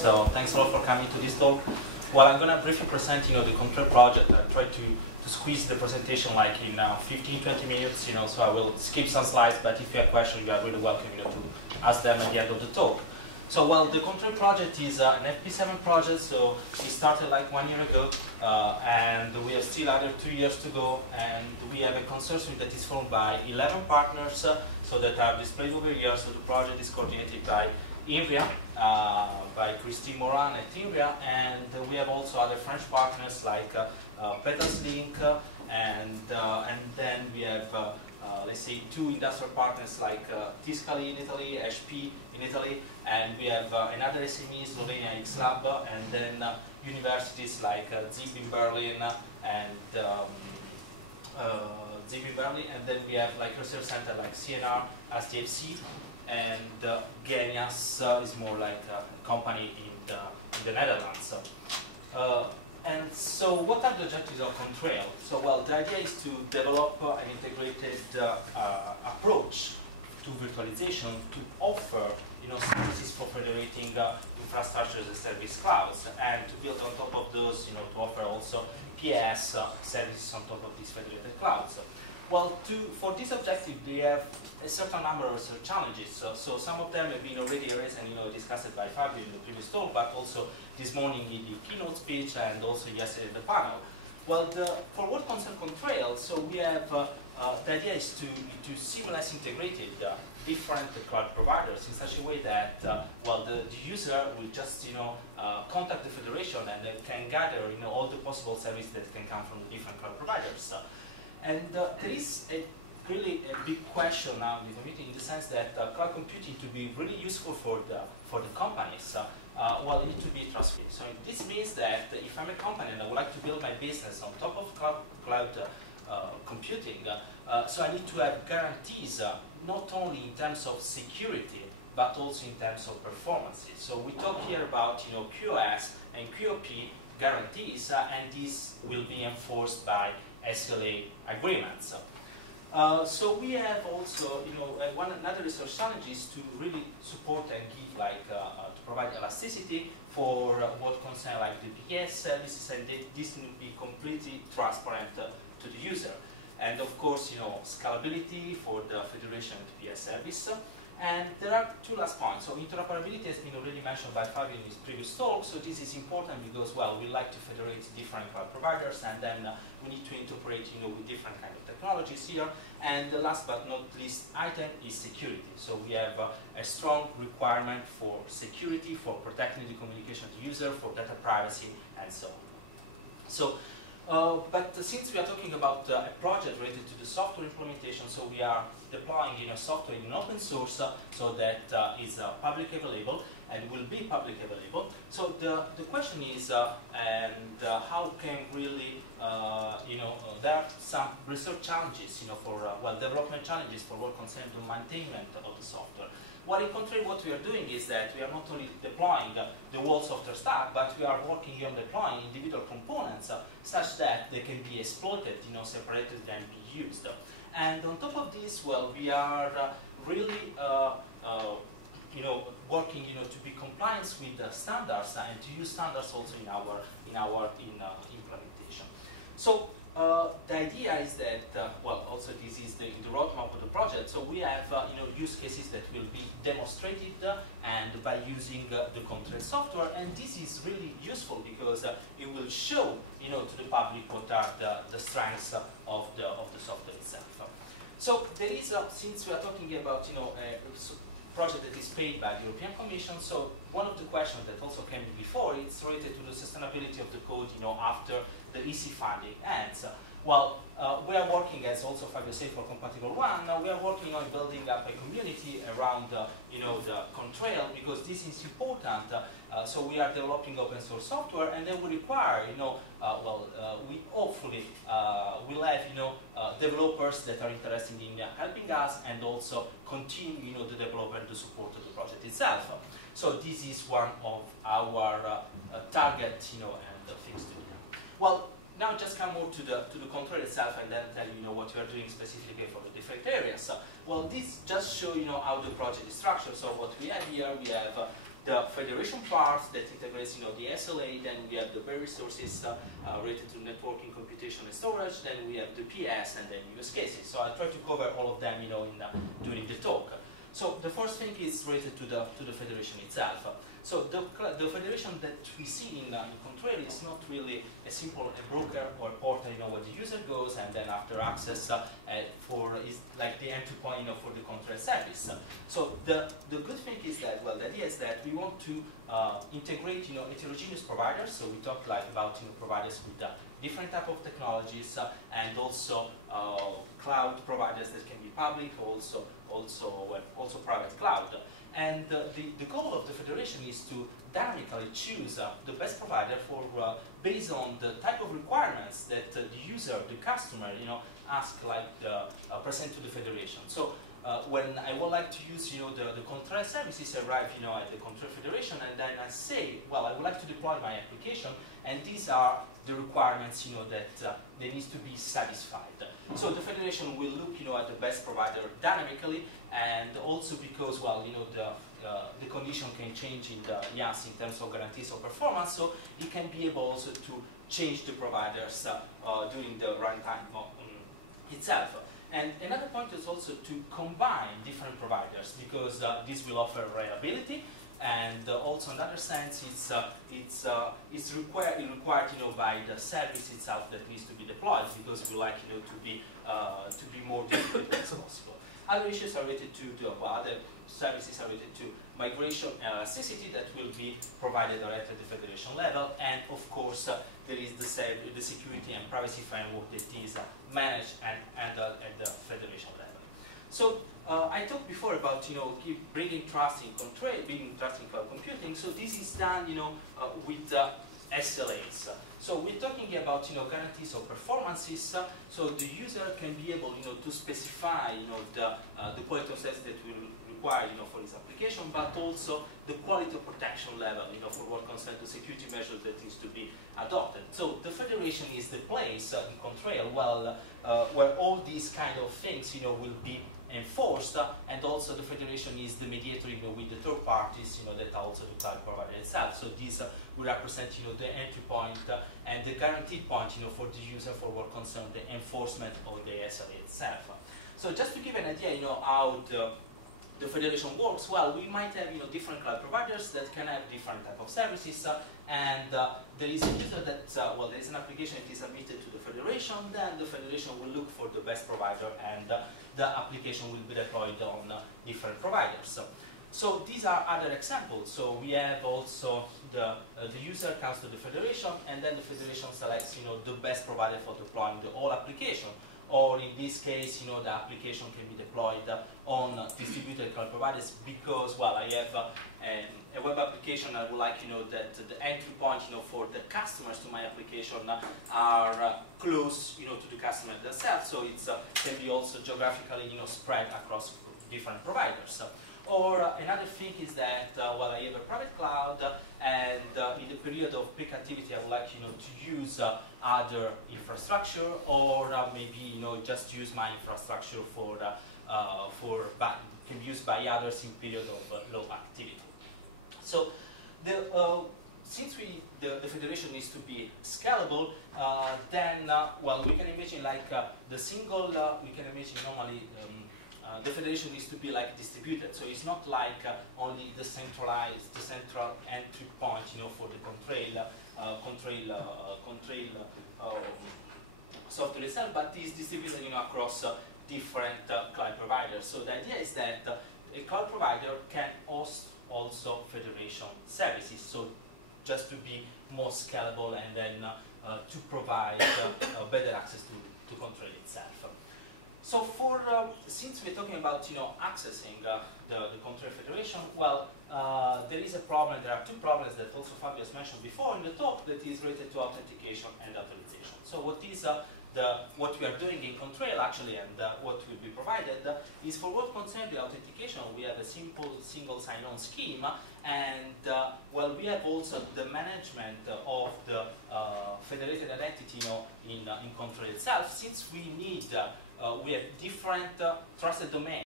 So thanks a lot for coming to this talk. Well, I'm going to briefly present, the Contrail project. I try to squeeze the presentation like in 15-20 minutes, so I will skip some slides, but if you have questions, you are really welcome, to ask them at the end of the talk. So, well, the Contrail project is an FP7 project, so it started like 1 year ago, and we have still other 2 years to go, and we have a consortium that is formed by 11 partners, so that are displayed over here. So the project is coordinated by INRIA, by Christine Moran at INRIA, and we have also other French partners like Petals Link, and then we have let's say 2 industrial partners like Tiscali in Italy, HP in Italy, and we have another SME, Slovenia X Lab, and then universities like ZIP in Berlin and then we have like research center like CNR, SDFC, and Genius is more like a company in the Netherlands. And so what are the objectives of Contrail? So, well, the idea is to develop an integrated approach to virtualization to offer, services for federating infrastructure as a service clouds, and to build on top of those, to offer also PS services on top of these federated clouds. Well, for this objective, they have a certain number of research challenges. So some of them have been already raised and discussed by Fabio in the previous talk, but also this morning in the keynote speech and also yesterday in the panel. Well, for what concerns Contrail, so we have the idea is to seamlessly integrate different cloud providers in such a way that well, the user will just contact the federation and can gather all the possible services that can come from the different cloud providers. And there is really a big question now in the meeting, in the sense that cloud computing to be really useful for the companies, well, it need to be trustworthy. So this means that if I'm a company and I would like to build my business on top of cloud computing, so I need to have guarantees, not only in terms of security, but also in terms of performances. So we talk here about QoS and QoP guarantees, and these will be enforced by SLA agreements. So we have also, another research challenge is to really support and give, to provide elasticity for what concerns like the PS services, and this will be completely transparent to the user. And of course, scalability for the federation and PS service. And there are 2 last points. So interoperability has been already mentioned by Fabio in his previous talk. So this is important because, well, we like to federate different cloud providers, and then we need to interoperate, with different kind of technologies here. And the last but not least item is security. So we have a strong requirement for security, for protecting the communication to the user, for data privacy, and so on. So. But since we are talking about a project related to the software implementation, so we are deploying software in open source, so that is public available and will be public available. So the question is, how can really, there are some research challenges, for well, development challenges for what concerns the maintenance of the software. Well, in contrary, what we are doing is that we are not only deploying the whole software stack, but we are working on deploying individual components such that they can be exploited, separated and be used. And on top of this, well, we are really, working, to be compliant with the standards and to use standards also in our implementation. So. The idea is that, well, also this is the roadmap of the project. So we have, use cases that will be demonstrated and by using the Contrail software, and this is really useful because it will show, to the public what are the strengths of the software itself. So there is, since we are talking about, a project that is paid by the European Commission, so one of the questions that also came before, it's related to the sustainability of the code, after the EC funding ends. Well, we are working, as also Fabio said, for Compatible One. We are working on building up a community around, the Contrail, because this is important. So we are developing open source software, and then we require, we hopefully will have, developers that are interested in helping us and also continue, the development, the support of the project itself. So this is one of our target, and things to do. Well, now just come more to the Contrail itself, and then tell you what we are doing specifically for the different areas. Well, this just show how the project is structured. So what we have here, we have the federation part that integrates the SLA, then we have the bare resources related to networking, computation, and storage, then we have the PS, and then use cases. So I'll try to cover all of them during the talk. So the first thing is related to the federation itself. So the federation that we see in Contrail is not really a simple broker or portal, where the user goes and then after access is like the entry point, for the Contrail service. So the good thing is that, well, the idea is that we want to integrate, heterogeneous providers. So we talk about providers with different type of technologies and also cloud providers that can be public, also private cloud. And the goal of the federation is to dynamically choose the best provider for based on the type of requirements that the user, the customer, present to the federation. So when I would like to use, the Contrail services arrive, at the Contrail federation, and then I say, well, I would like to deploy my application, and these are the requirements, that they need to be satisfied. So the federation will look, at the best provider dynamically, and also because, well, the condition can change in terms of guarantees of performance, so it can be able also to change the providers during the runtime itself. And another point is also to combine different providers, because this will offer reliability, and also in another sense it's required by the service itself that needs to be deployed, because we like to be more distributed as possible. Other issues are related to other services are related to migration and elasticity that will be provided directly at the federation level, and of course there is the security and privacy framework that is managed and handled at the federation level. So I talked before about bringing trust in Contrail, bringing trust in cloud computing. So this is done with SLAs. So we're talking about guarantees of performances. So the user can be able to specify the quality of service that will require for his application, but also the quality of protection level for what concerns the security measures that needs to be adopted. So the federation is the place in Contrail where all these kind of things will be enforced, and also the federation is the mediator with the third parties that are also the cloud provider itself. So these will represent the entry point and the guaranteed point for the user for what concerns the enforcement of the SLA itself. So just to give an idea how the federation works, well, we might have different cloud providers that can have different type of services, and there is a user that there is an application that is submitted to the federation. Then the federation will look for the best provider, and the application will be deployed on different providers. So these are other examples. So we have also the user comes to the federation, and then the federation selects the best provider for deploying the whole application. Or in this case, the application can be deployed on distributed cloud providers, because, well, I have a web application. I would like, that the entry point, for the customers to my application are close, to the customer themselves. So it can be also geographically, spread across different providers. Or another thing is that, well, I have a private cloud, and in the period of peak activity, I would like, to use other infrastructure, or maybe, just use my infrastructure can be used by others in period of low activity. So since the federation needs to be scalable, then well, we can imagine like the single. We can imagine normally. The federation needs to be like distributed, so it's not like only the central entry point, for the Contrail software itself, but is distributed, across different cloud providers. So the idea is that a cloud provider can host also federation services, so just to be more scalable, and then to provide better access to Contrail itself. So since we're talking about accessing the Contrail federation, well, there is a problem. There are two problems that also Fabio has mentioned before in the talk, that is related to authentication and authorization. So what we are doing in Contrail actually, and what will be provided is, for what concerns the authentication, we have a simple single sign-on scheme, and well, we have also the management of the federated identity in Contrail itself, since we have different trusted domains.